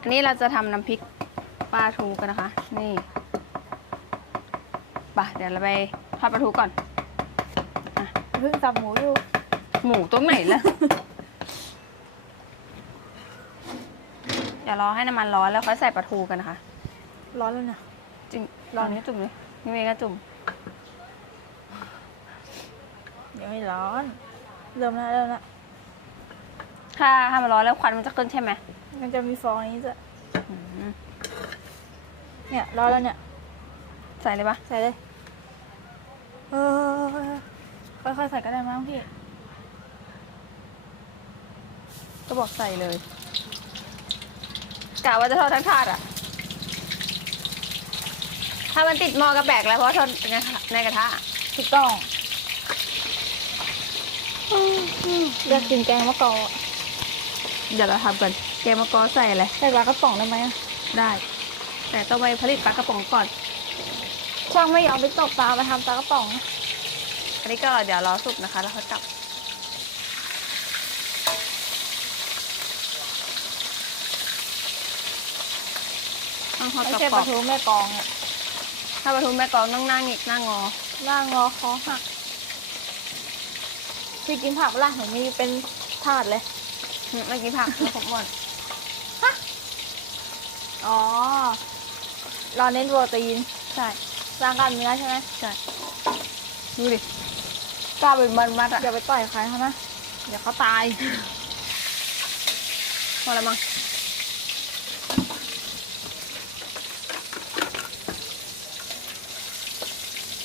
อันนี้เราจะทำน้ำพริกปลาทูกันนะคะ นี่ไปะเดี๋ยวเราไปทอดปลาทูก่อน เพิ่งสับหมูอยู่ หมูตรงไหนล่ะเดี๋ยวรอให้น้ำมันร้อนแล้วค่อยใส่ปลาทูกันนะคะ ร้อนแล้วนะจริงร้อนนี้จุ่มเลยนี่เมย์ก็จุ่มเดี๋ยวไม่ร้อน เริ่มแล้วเริ่มแล้วถ้าถ้ามันร้อนแล้วควันมันจะขึ้นใช่ไหม มันจะมีฟองนี้จะอืมเนี่ยร้อนแล้วเนี่ย ใส่เลยปะใส่เลยเออค่อยๆใส่ก็ได้มั้งพี่ ก็บอกใส่เลยกะว่าจะทอดทั้งถาดอะ ถ้ามันติดหม้อก็แบกแล้วเพราะว่าทอดในกระทะในกระทะถูกต้องอยากกินแกงมะกอกอะเดี๋ยวเราทำกัน แกงมะกอใส่อะไรใส่ปลากระป๋องได้ไหมอะได้ แต่ต้องไปผลิตปลากระป๋องก่อน ช่างไม่ยอมไปตกปลามาทำปลากระป๋องนะอันนี้ก็เดี๋ยวรอสุกนะคะ แล้วค่อยกลับ ต้องทอดไม่กรใช่ปอลาบทูแม่กองเนี่ยๆถ้าปลาทูแม่กลองต้องหน้าหงิกหน้างอ หน้างอคอหักพี่กินผักปะล่ะหนูมีเป็นถาดเลย อืมเมื่อกี้ผักไม่ครบหมด อ๋อ เราเน้นโปรตีน ใช่ สร้างกล้ามเนื้อใช่ไหมใช่ ดูดิกล้าเป็นมันมัดอะอย่าไปต่อยใครเขานะเดี๋ยวเขาตาย พอแล้วมั้ง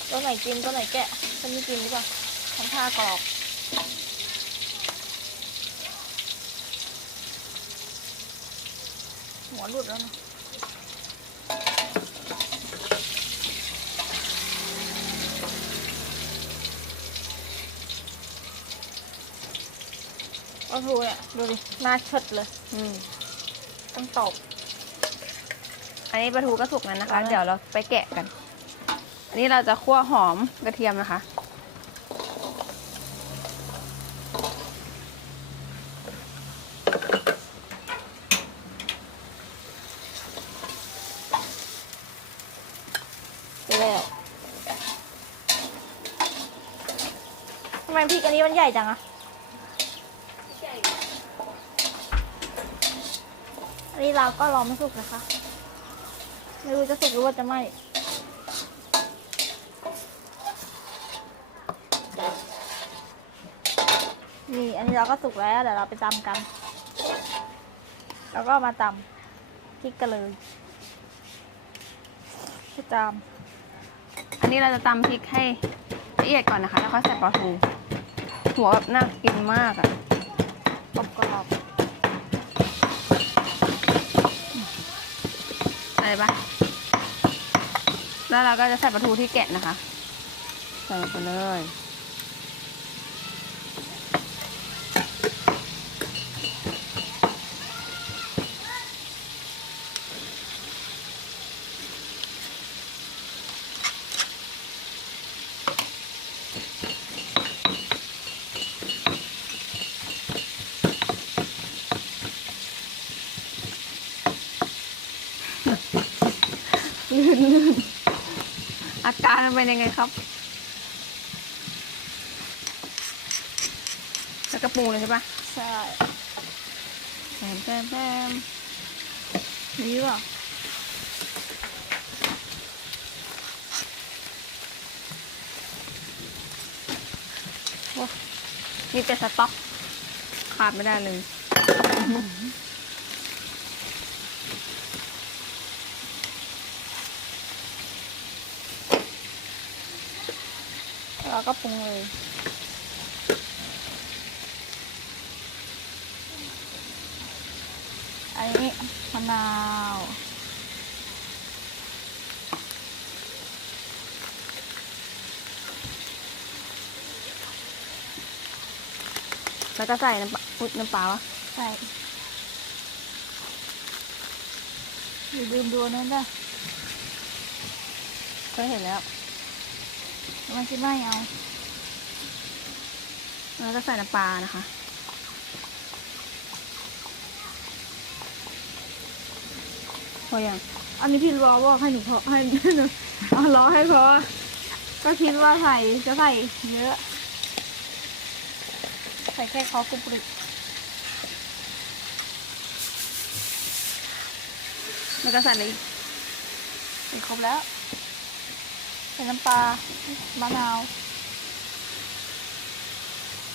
ตัวไหนกินตัวไหนแกะฉันไม่กินดีกว่าทำท่ากรอบหัวหลุดแล้วนะ โอ้โหเนี่ยดูดิหน้าเชิดเลย อืมต้องตบอันนี้ปลาทูก็สุกแล้วนะคะร้อนแล้วเดี๋ยวเราไปแกะกัน อันนี้เราจะคั่วหอมกระเทียมนะคะไปแล้วทำไมพริกอันนี้มันใหญ่จังอะ อันนี้เราก็รอไม่สุกนะคะ ไม่รู้จะสุกหรือว่าจะไหมนี่อันนี้เราก็สุกแล้วเดี๋ยวเราไปตำกัน แล้วก็มาตำพริกกันเลยไปตำอันนี้เราจะตำพริกให้ละเอียดก่อนนะคะ แล้วค่อยใส่ปลาทูหัวแบบน่ากินมากอะกรอบกร อะไรปะแล้วเราก็จะใส่ปลาทูที่แกะนะคะ ใส่ลงไปเลย นลื่นอาการมันเป็นยังไงครับ แล้วก็ปรุงเลยใช่ปะใช่แปมแปมแปมนี่ป่ะมีแต่สต๊อกขาดไม่ได้เลย แล้วก็ปรุงเลย อันนี้มะนาวแล้วก็ใส่น้ำปลาอุ๊ยน้ำปลาวะใส่อย่าลืมดูนั่นนะเคยเห็นแล้ว มันคิดไม่เอาแล้วก็ใส่น้ำปลานะคะ พออยังอันนี้พี่รอว่าให้หนูพอให้หนูเอารอให้พอ ก็คิดว่าใส่จะใส่เยอะ ใส่แค่คอกรุบกริบแล้วก็ใส่เลยอีกครบแล้ว ใส่น้ำปลามะนาว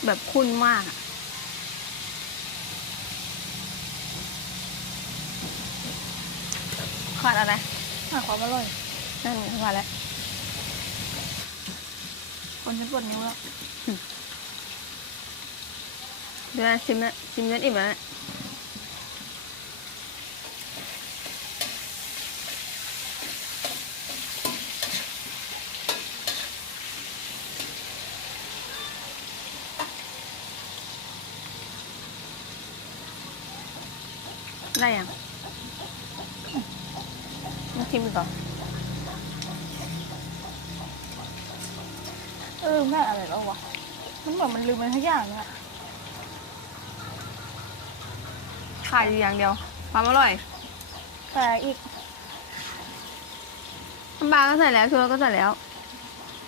แบบข้นมากอะขาดอะไรหาความอร่อยนั่นขาดแล้ว คนฉันปวดนิ้วแล้วเดี๋ยวนะชิมนะชิมนั้นอิ่มแล้ว ได้ยังมาชิมอีกก่อนเออแม่อะไรแล้ววะมันเหมือนมันลืมอะไรทุกอย่างเลยอะขาดอยู่อย่างเดียวความอร่อยแต่อีกน้ำปลาก็ใส่แล้วชูรสก็ใส่แล้ว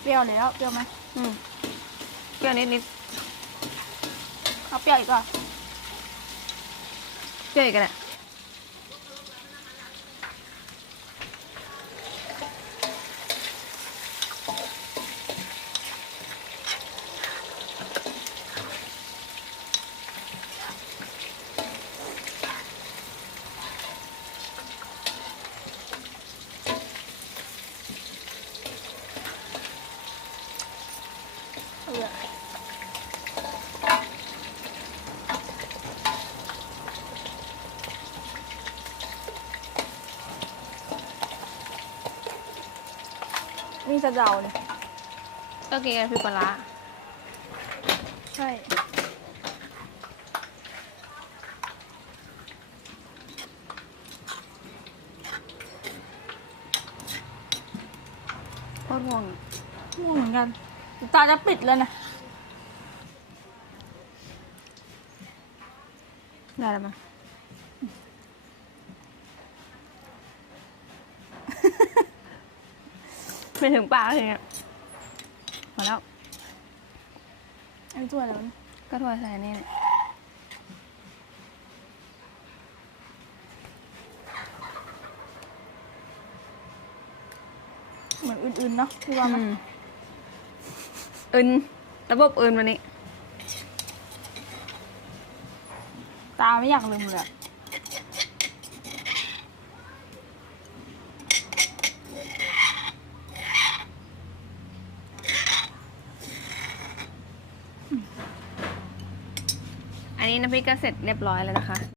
เปรี้ยวเลยแล้วเปรี้ยวไหมอืมเปรี้ยวนิดนิดเอาเปรี้ยวอีกก่อนๆเปรี้ยวอีกกันแหละ นี่จะเดาเลยก็กินกับพริกปลาร้าใช่โคตรห่วงง่วงเหมือนกัน ตาจะปิดแล้วนะได้แล้วมั้ย ไม่ถึงปากเลยเนี่ยพอแล้วอันนี้ตัวอะไรวะเนี่ยก็ถ้วยใส่อันนี่แหละเหมือนอื่นๆเนาะพี่ว่าไหมอืมอึนระบบอึนวันนี้ ตาไม่อยากลืมเลยอะ นี้น้ำพริกก็เสร็จเรียบร้อยแล้วนะคะ